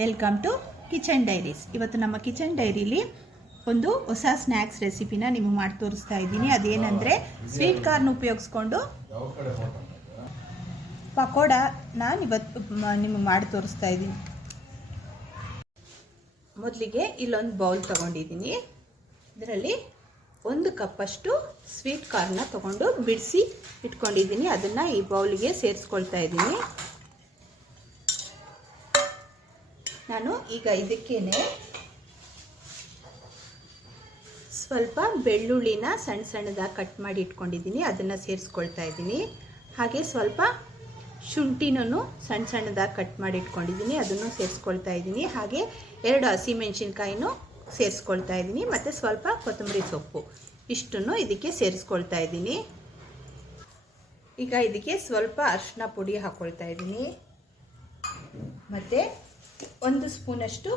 Welcome to kitchen diaries. ಇವತ್ತು ನಮ್ಮ kitchen ಡೈರಿಲಿ ಒಂದು ಹೊಸ ಸ್ನ್ಯಾಕ್ಸ್ ರೆಸಿಪಿನ ನಿಮಗೆ ಮಾಡಿ ತೋರಿಸ್ತಾ ಇದ್ದೀನಿ. ಅದೇನೆಂದರೆ ಸ್ವೀಟ್ ಕಾರ್ನ್ ಉಪಯೋಗಿಸ್ಕೊಂಡು ಪಕೋಡನ ಇವತ್ತು ನಿಮಗೆ ಮಾಡಿ ತೋರಿಸ್ತಾ ಇದ್ದೀನಿ. ಮೊದಲಿಗೆ ಇಲ್ಲೊಂದು ಬೌಲ್ ತೊಗೊಂಡಿದ್ದೀನಿ. ಇದರಲ್ಲಿ 1 ಕಪ್ಪಷ್ಟು ಸ್ವೀಟ್ ಕಾರ್ನ ತೊಗೊಂಡು ಬಿಡಿಸಿ ಇಟ್ಕೊಂಡಿದ್ದೀನಿ. ಅದನ್ನು ಈ ಬೌಲಿಗೆ ಸೇರಿಸ್ಕೊಳ್ತಾ ಇದ್ದೀನಿ. ನಾನು ಈಗ ಇದಕ್ಕೇನೆ ಸ್ವಲ್ಪ ಬೆಳ್ಳುಳ್ಳಿನ ಸಣ್ಣ ಸಣ್ಣದಾಗಿ ಕಟ್ ಮಾಡಿ ಇಟ್ಕೊಂಡಿದ್ದೀನಿ, ಅದನ್ನು ಸೇರಿಸ್ಕೊಳ್ತಾ ಇದ್ದೀನಿ. ಹಾಗೆ ಸ್ವಲ್ಪ ಶುಂಠಿನೂ ಸಣ್ಣ ಸಣ್ಣದಾಗಿ ಕಟ್ ಮಾಡಿ ಇಟ್ಕೊಂಡಿದ್ದೀನಿ, ಅದನ್ನು ಸೇರಿಸ್ಕೊಳ್ತಾ ಇದ್ದೀನಿ. ಹಾಗೆ 2 ಹಸಿಮೆಣಸಿನ್ಕಾಯಿನೂ ಸೇರಿಸ್ಕೊಳ್ತಾ ಇದ್ದೀನಿ, ಮತ್ತು ಸ್ವಲ್ಪ ಕೊತ್ತಂಬರಿ ಸೊಪ್ಪು, ಇಷ್ಟನ್ನು ಇದಕ್ಕೆ ಸೇರಿಸ್ಕೊಳ್ತಾ ಇದ್ದೀನಿ. ಈಗ ಇದಕ್ಕೆ ಸ್ವಲ್ಪ ಅರಿಶಿನ ಪುಡಿ ಹಾಕ್ಕೊಳ್ತಾ ಇದ್ದೀನಿ, ಮತ್ತು 1 ಸ್ಪೂನಷ್ಟು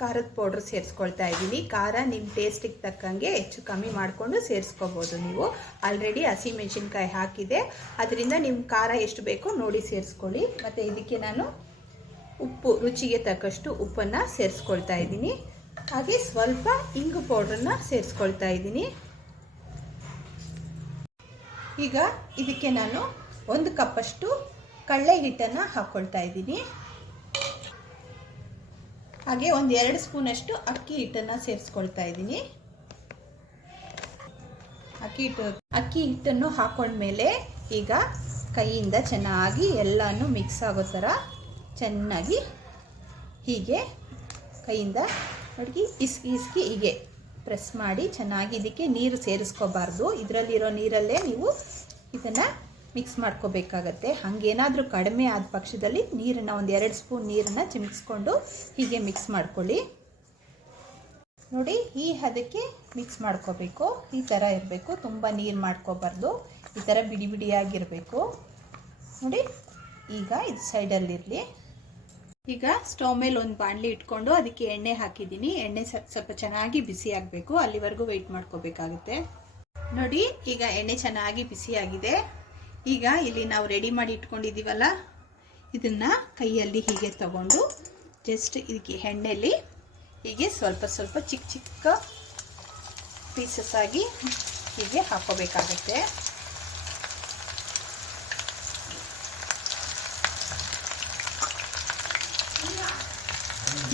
ಖಾರದ ಪೌಡ್ರ್ ಸೇರಿಸ್ಕೊಳ್ತಾ ಇದ್ದೀನಿ. ಖಾರ ನಿಮ್ಮ ಟೇಸ್ಟಿಗೆ ತಕ್ಕಂಗೆ ಹೆಚ್ಚು ಕಮ್ಮಿ ಮಾಡಿಕೊಂಡು ಸೇರಿಸ್ಕೋಬೋದು. ನೀವು ಆಲ್ರೆಡಿ ಹಸಿಮೆಣಸಿನ್ಕಾಯಿ ಹಾಕಿದೆ, ಅದರಿಂದ ನಿಮ್ಮ ಖಾರ ಎಷ್ಟು ಬೇಕೋ ನೋಡಿ ಸೇರಿಸ್ಕೊಳ್ಳಿ. ಮತ್ತು ಇದಕ್ಕೆ ನಾನು ಉಪ್ಪು, ರುಚಿಗೆ ತಕ್ಕಷ್ಟು ಉಪ್ಪನ್ನು ಸೇರಿಸ್ಕೊಳ್ತಾ ಇದ್ದೀನಿ. ಹಾಗೆ ಸ್ವಲ್ಪ ಇಂಗು ಪೌಡ್ರನ್ನ ಸೇರಿಸ್ಕೊಳ್ತಾ ಇದ್ದೀನಿ. ಈಗ ಇದಕ್ಕೆ ನಾನು 1 ಕಪ್ಪಷ್ಟು ಕಡಲೆ ಹಿಟ್ಟನ್ನು ಹಾಕ್ಕೊಳ್ತಾ ಇದ್ದೀನಿ. ಹಾಗೆ 2 ಸ್ಪೂನಷ್ಟು ಅಕ್ಕಿ ಹಿಟ್ಟನ್ನು ಸೇರಿಸ್ಕೊಳ್ತಾ ಇದ್ದೀನಿ. ಅಕ್ಕಿ ಹಿಟ್ಟನ್ನು ಹಾಕೊಂಡ್ಮೇಲೆ ಈಗ ಕೈಯಿಂದ ಚೆನ್ನಾಗಿ ಎಲ್ಲನೂ ಮಿಕ್ಸ್ ಆಗೋ ಥರ ಚೆನ್ನಾಗಿ ಹೀಗೆ ಕೈಯಿಂದ ನೋಡಿ ಇಸ್ಕಿ ಹೀಗೆ ಪ್ರೆಸ್ ಮಾಡಿ ಚೆನ್ನಾಗಿ, ಇದಕ್ಕೆ ನೀರು ಸೇರಿಸ್ಕೋಬಾರ್ದು. ಇದರಲ್ಲಿರೋ ನೀರಲ್ಲೇ ನೀವು ಇದನ್ನು ಮಿಕ್ಸ್ ಮಾಡ್ಕೋಬೇಕಾಗತ್ತೆ. ಹಾಗೇನಾದರೂ ಕಡಿಮೆ ಆದ ಪಕ್ಷದಲ್ಲಿ ನೀರನ್ನು 2 ಸ್ಪೂನ್ ನೀರನ್ನು ಚಿಮಿಕ್ಸ್ಕೊಂಡು ಹೀಗೆ ಮಿಕ್ಸ್ ಮಾಡ್ಕೊಳ್ಳಿ. ನೋಡಿ, ಈ ಹದಕ್ಕೆ ಮಿಕ್ಸ್ ಮಾಡ್ಕೋಬೇಕು. ಈ ಥರ ಇರಬೇಕು, ತುಂಬ ನೀರು ಮಾಡ್ಕೋಬಾರ್ದು, ಈ ಥರ ಬಿಡಿ ಬಿಡಿಯಾಗಿರಬೇಕು. ನೋಡಿ, ಈಗ ಇದು ಸೈಡಲ್ಲಿರಲಿ. ಈಗ ಸ್ಟವ್ ಮೇಲೆ ಒಂದು ಬಾಣಲಿ ಇಟ್ಕೊಂಡು ಅದಕ್ಕೆ ಎಣ್ಣೆ ಹಾಕಿದ್ದೀನಿ. ಎಣ್ಣೆ ಸ್ವಲ್ಪ ಚೆನ್ನಾಗಿ ಬಿಸಿ ಆಗಬೇಕು, ಅಲ್ಲಿವರೆಗೂ ವೆಯ್ಟ್ ಮಾಡ್ಕೋಬೇಕಾಗುತ್ತೆ. ನೋಡಿ, ಈಗ ಎಣ್ಣೆ ಚೆನ್ನಾಗಿ ಬಿಸಿಯಾಗಿದೆ. ಈಗ ಇಲ್ಲಿ ನಾವು ರೆಡಿ ಮಾಡಿ ಇಟ್ಕೊಂಡಿದ್ದೀವಲ್ಲ, ಇದನ್ನು ಕೈಯಲ್ಲಿ ಹೀಗೆ ತಗೊಂಡು ಜಸ್ಟ್ ಇದಕ್ಕೆ ಎಣ್ಣೆಯಲ್ಲಿ ಹೀಗೆ ಸ್ವಲ್ಪ ಸ್ವಲ್ಪ ಚಿಕ್ಕ ಚಿಕ್ಕ ಪೀಸಸ್ ಆಗಿ ಹೀಗೆ ಹಾಕೋಬೇಕಾಗತ್ತೆ.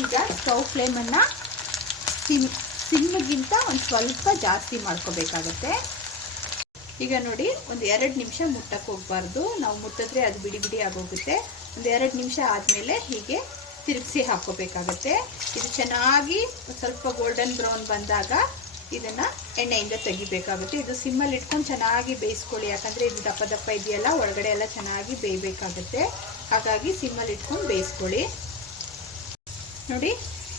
ಈಗ ಸ್ಟವ್ ಫ್ಲೇಮನ್ನು ಸಿಮ್ಗಿಂತ ಒಂದು ಸ್ವಲ್ಪ ಜಾಸ್ತಿ ಮಾಡ್ಕೋಬೇಕಾಗತ್ತೆ. ಈಗ ನೋಡಿ, 2 ನಿಮಿಷ ಮುಟ್ಟಕ್ಕೆ ಹೋಗಬಾರ್ದು. ನಾವು ಮುಟ್ಟಿದ್ರೆ ಅದು ಬಿಡಿ ಬಿಡಿ ಆಗೋಗುತ್ತೆ. 2 ನಿಮಿಷ ಆದಮೇಲೆ ಹೀಗೆ ತಿರುಗಿಸಿ ಹಾಕ್ಕೋಬೇಕಾಗತ್ತೆ. ಇದು ಚೆನ್ನಾಗಿ ಸ್ವಲ್ಪ ಗೋಲ್ಡನ್ ಬ್ರೌನ್ ಬಂದಾಗ ಇದನ್ನು ಎಣ್ಣೆಯಿಂದ ತೆಗಿಬೇಕಾಗುತ್ತೆ. ಇದು ಸಿಮ್ಮಲ್ಲಿ ಇಟ್ಕೊಂಡು ಚೆನ್ನಾಗಿ ಬೇಯಿಸ್ಕೊಳ್ಳಿ, ಯಾಕಂದರೆ ಇದು ದಪ್ಪ ದಪ್ಪ ಇದೆಯಲ್ಲ, ಒಳಗಡೆ ಎಲ್ಲ ಚೆನ್ನಾಗಿ ಬೇಯಬೇಕಾಗುತ್ತೆ. ಹಾಗಾಗಿ ಸಿಮ್ಮಲ್ಲಿ ಇಟ್ಕೊಂಡು ಬೇಯಿಸ್ಕೊಳ್ಳಿ. ನೋಡಿ,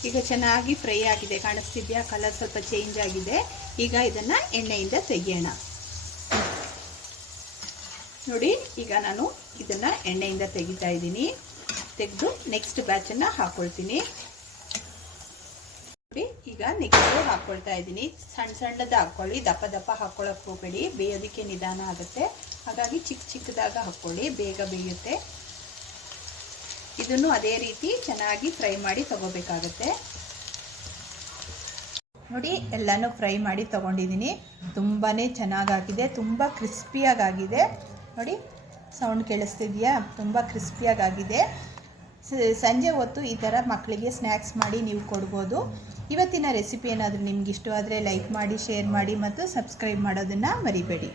ಈಗ ಚೆನ್ನಾಗಿ ಫ್ರೈ ಆಗಿದೆ, ಕಾಣಿಸ್ತಿದೆಯಾ? ಕಲರ್ ಸ್ವಲ್ಪ ಚೇಂಜ್ ಆಗಿದೆ. ಈಗ ಇದನ್ನು ಎಣ್ಣೆಯಿಂದ ತೆಗಿಯೋಣ. ನೋಡಿ, ಈಗ ನಾನು ಇದನ್ನು ಎಣ್ಣೆಯಿಂದ ತೆಗಿತಾ ಇದ್ದೀನಿ. ತೆಗೆದು ನೆಕ್ಸ್ಟ್ ಬ್ಯಾಚನ್ನು ಹಾಕ್ಕೊಳ್ತೀನಿ. ನೋಡಿ, ಈಗ ನೆಕ್ಸ್ಟ್ ಹಾಕ್ಕೊಳ್ತಾ ಇದ್ದೀನಿ. ಸಣ್ಣ ಸಣ್ಣದ ಹಾಕ್ಕೊಳ್ಳಿ, ದಪ್ಪ ದಪ್ಪ ಹಾಕ್ಕೊಳ್ಳೋಕೆ ಹೋಗಬೇಡಿ, ಬೇಯೋದಕ್ಕೆ ನಿಧಾನ ಆಗುತ್ತೆ. ಹಾಗಾಗಿ ಚಿಕ್ಕ ಚಿಕ್ಕದಾಗ ಹಾಕ್ಕೊಳ್ಳಿ, ಬೇಗ ಬೇಯುತ್ತೆ. ಇದನ್ನು ಅದೇ ರೀತಿ ಚೆನ್ನಾಗಿ ಫ್ರೈ ಮಾಡಿ ತಗೋಬೇಕಾಗತ್ತೆ. ನೋಡಿ, ಎಲ್ಲನೂ ಫ್ರೈ ಮಾಡಿ ತೊಗೊಂಡಿದ್ದೀನಿ. ತುಂಬಾ ಚೆನ್ನಾಗಾಗಿದೆ, ತುಂಬ ಕ್ರಿಸ್ಪಿಯಾಗಿದೆ. ನೋಡಿ, ಸೌಂಡ್ ಕೇಳಿಸ್ತಿದೆಯಾ? ತುಂಬ ಕ್ರಿಸ್ಪಿಯಾಗಿದೆ. ಸಂಜೆ ಹೊತ್ತು ಈ ಥರ ಮಕ್ಕಳಿಗೆ ಸ್ನ್ಯಾಕ್ಸ್ ಮಾಡಿ ನೀವು ಕೊಡ್ಬೋದು. ಇವತ್ತಿನ ರೆಸಿಪಿ ಏನಾದರೂ ನಿಮ್ಗೆ ಇಷ್ಟ ಆದರೆ ಲೈಕ್ ಮಾಡಿ, ಶೇರ್ ಮಾಡಿ ಮತ್ತು ಸಬ್ಸ್ಕ್ರೈಬ್ ಮಾಡೋದನ್ನು ಮರಿಬೇಡಿ.